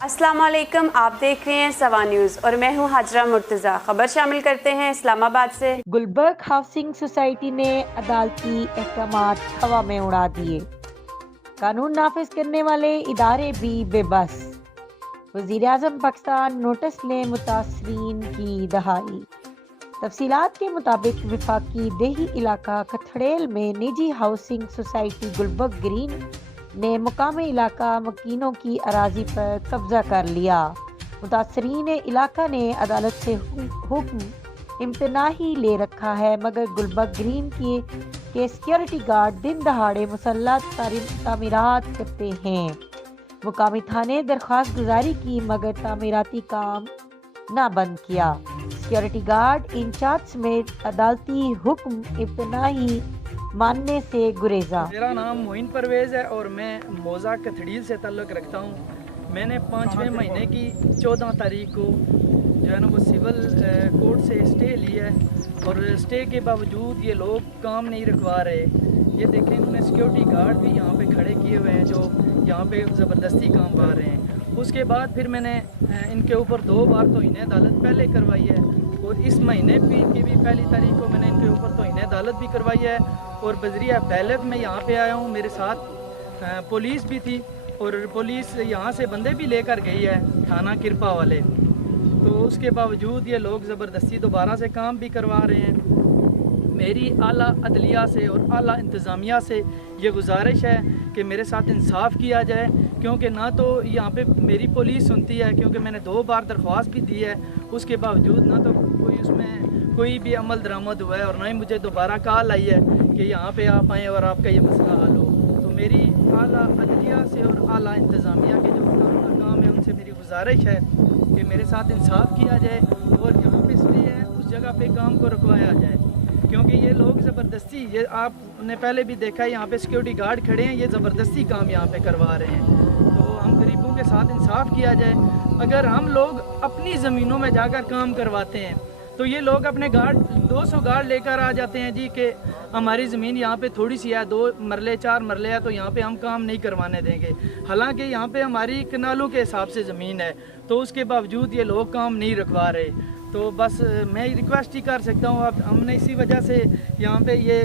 अस्सलाम वालेकुम, आप देख रहे हैं सवा न्यूज़ और मैं हूं हाजरा मुर्तज़ा। खबर शामिल करते हैं इस्लामाबाद से। गुलबर्ग हाउसिंग सोसाइटी ने अदालती अहकामात हवा में उड़ा दिए, कानून नाफिज करने वाले इदारे भी बेबस। वज़ीर आज़म पाकिस्तान नोटिस ने मुतासरीन की दहाई। तफसीलात के मुताबिक वफाकी देही इलाका कथड़ेल में निजी हाउसिंग सोसाइटी गुलबर्ग ग्रीन ने मुकामी इलाका मकीनों की अराजी पर कब्जा कर लिया। मुतासरीन इलाका ने अदालत से हुक्म इम्तनाही ले रखा है, मगर गुलबर्ग ग्रीन के सिक्योरिटी गार्ड दिन दहाड़े मुसल्लत तामीरात करते हैं। मुकामी थाने दरख्वास्त गुजारी की, मगर तामीराती काम ना बंद किया। सिक्योरिटी गार्ड इंचार्ज समेत अदालती हुक्म इम्तनाही मानने से गुरेजा। मेरा नाम मोइन परवेज़ है और मैं मोज़ा कथड़ील से ताल्लुक़ रखता हूँ। मैंने 5वें महीने की 14 तारीख को जो है ना वो सिविल कोर्ट से स्टे लिया है और स्टे के बावजूद ये लोग काम नहीं रखवा रहे। ये देखें, इन्होंने सिक्योरिटी गार्ड भी यहाँ पे खड़े किए हुए हैं जो यहाँ पे ज़बरदस्ती काम पा रहे हैं। उसके बाद फिर मैंने इनके ऊपर 2 बार तौहीन अदालत पहले करवाई है और इस महीने की भी पहली तारीख को मैंने इनके ऊपर तौहीन अदालत भी करवाई है और बजरिया बैलेफ में यहाँ पे आया हूँ। मेरे साथ पुलिस भी थी और पुलिस यहाँ से बंदे भी लेकर गई है, थाना किरपा वाले। तो उसके बावजूद ये लोग ज़बरदस्ती दोबारा से काम भी करवा रहे हैं। मेरी आला अदलिया से और आला इंतज़ामिया से ये गुजारिश है कि मेरे साथ इंसाफ किया जाए, क्योंकि ना तो यहाँ पे मेरी पुलिस सुनती है, क्योंकि मैंने 2 बार दरख्वास्त भी दी है, उसके बावजूद ना तो कोई उसमें कोई भी अमल दरामद हुआ है और ना ही मुझे दोबारा कॉल आई है कि यहाँ पे आप आएँ और आपका ये मसला हल हो। तो मेरी आला अदलिया से और आला इंतज़ामिया के जो काम है उनसे मेरी गुजारिश है कि मेरे साथ इंसाफ किया जाए और जहाँ पे स्टे है उस जगह पे काम को रुकवाया जाए, क्योंकि ये लोग ज़बरदस्ती, ये आपने पहले भी देखा है यहाँ पे सिक्योरिटी गार्ड खड़े हैं, ये ज़बरदस्ती काम यहाँ पे करवा रहे हैं। तो हम गरीबों के साथ इंसाफ किया जाए। अगर हम लोग अपनी ज़मीनों में जाकर काम करवाते हैं तो ये लोग अपने गार्ड 200 गार्ड लेकर आ जाते हैं जी कि हमारी ज़मीन यहाँ पे थोड़ी सी है, 2 मरले 4 मरले है, तो यहाँ पे हम काम नहीं करवाने देंगे। हालांकि यहाँ पे हमारी कनालों के हिसाब से ज़मीन है, तो उसके बावजूद ये लोग काम नहीं रखवा रहे। तो बस मैं रिक्वेस्ट ही कर सकता हूँ, अब हमने इसी वजह से यहाँ पे ये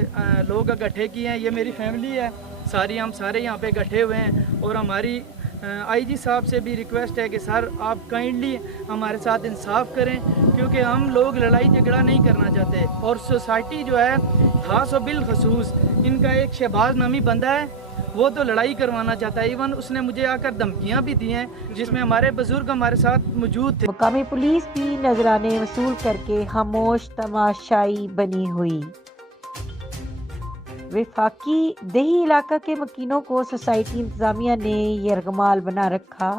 लोग इकट्ठे किए हैं। ये मेरी फैमिली है सारी, हम सारे यहाँ पे इकट्ठे हुए हैं और हमारी आईजी साहब से भी रिक्वेस्ट है कि सर आप काइंडली हमारे साथ इंसाफ करें, क्योंकि हम लोग लड़ाई झगड़ा नहीं करना चाहते। और सोसाइटी जो है खास और बिलखसूस इनका एक शहबाज नामी बंदा है, वो तो लड़ाई करवाना चाहता है। इवन उसने मुझे आकर धमकियां भी दी हैं, जिसमें हमारे बुजुर्ग हमारे साथ मौजूद थे। मुकामी पुलिस भी नजराने वसूल करके खामोश तमाशाई बनी हुई। वफाकी देही इलाका के मकीनों को सोसाइटी इंतजामिया ने यरगमाल बना रखा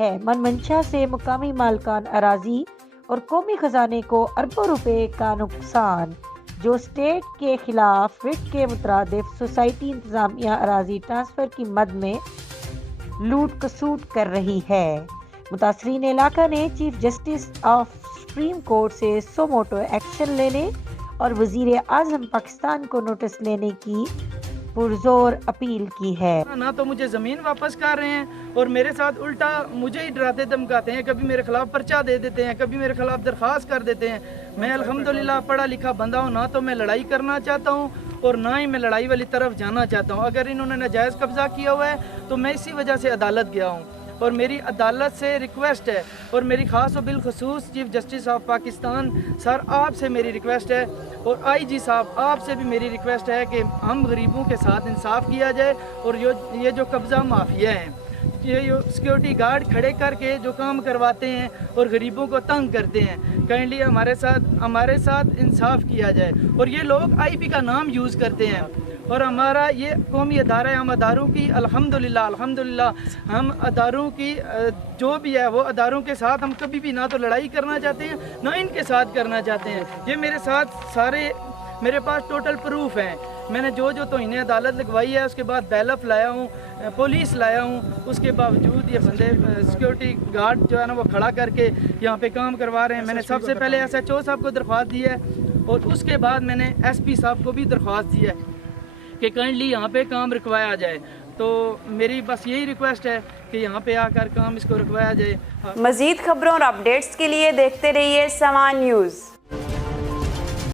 है। मनमंशा से मुकामी मालकान अराजी और कौमी खजाने को अरबों रुपए का नुकसान, जो स्टेट के खिलाफ रिट के मुतरादिफ सोसाइटी इंतजामिया अराजी ट्रांसफर की मद में लूट कसूट कर रही है। मुतासरीन इलाका ने chief justice of supreme court से सो मोटो एक्शन लेने और वजीर आज़म पाकिस्तान को नोटिस लेने की पुरजोर अपील की है। ना तो मुझे ज़मीन वापस कर रहे हैं और मेरे साथ उल्टा मुझे ही डराते धमकाते हैं, कभी मेरे खिलाफ पर्चा दे देते हैं, कभी मेरे खिलाफ दरख्वास्त कर देते हैं। मैं अल्हम्दुलिल्लाह पढ़ा लिखा बंदा हूँ, ना तो मैं लड़ाई करना चाहता हूँ और ना ही मैं लड़ाई वाली तरफ जाना चाहता हूँ। अगर इन्होंने नाजायज़ कब्जा किया हुआ है तो मैं इसी वजह से अदालत गया हूँ और मेरी अदालत से रिक्वेस्ट है और मेरी ख़ास और बिलखसूस chief justice of Pakistan sir आपसे मेरी रिक्वेस्ट है और आईजी साहब आपसे भी मेरी रिक्वेस्ट है कि हम गरीबों के साथ इंसाफ किया जाए और ये जो कब्ज़ा माफिया हैं, ये सिक्योरिटी गार्ड खड़े करके जो काम करवाते हैं और गरीबों को तंग करते हैं, काइंडली हमारे साथ इंसाफ किया जाए। और ये लोग आईबी का नाम यूज़ करते हैं और हमारा ये कौमी अदारा है, हम अदारों की अल्हम्दुलिल्लाह हम अदारों की जो भी है वो अदारों के साथ हम कभी भी ना तो लड़ाई करना चाहते हैं ना इनके साथ करना चाहते हैं। ये मेरे साथ सारे मेरे पास टोटल प्रूफ हैं। मैंने जो तो इन्हें अदालत लगवाई है, उसके बाद बैलफ लाया हूँ, पुलिस लाया हूँ, उसके बावजूद ये बंदे सिक्योरिटी गार्ड जो है ना वो खड़ा करके यहाँ पे काम करवा रहे हैं। मैंने सबसे पहले SHO साहब को दरख्वास्त दी है और उसके बाद मैंने SP साहब को भी दरख्वास्त दी है کہ کائنڈلی یہاں پہ کام رکوایا جائے. تو میری بس یہی ریکویسٹ ہے کہ یہاں پہ آ کر کام اس کو رکوایا جائے. مزید خبروں اور اپڈیٹس کے لیے دیکھتے رہیے سوان نیوز.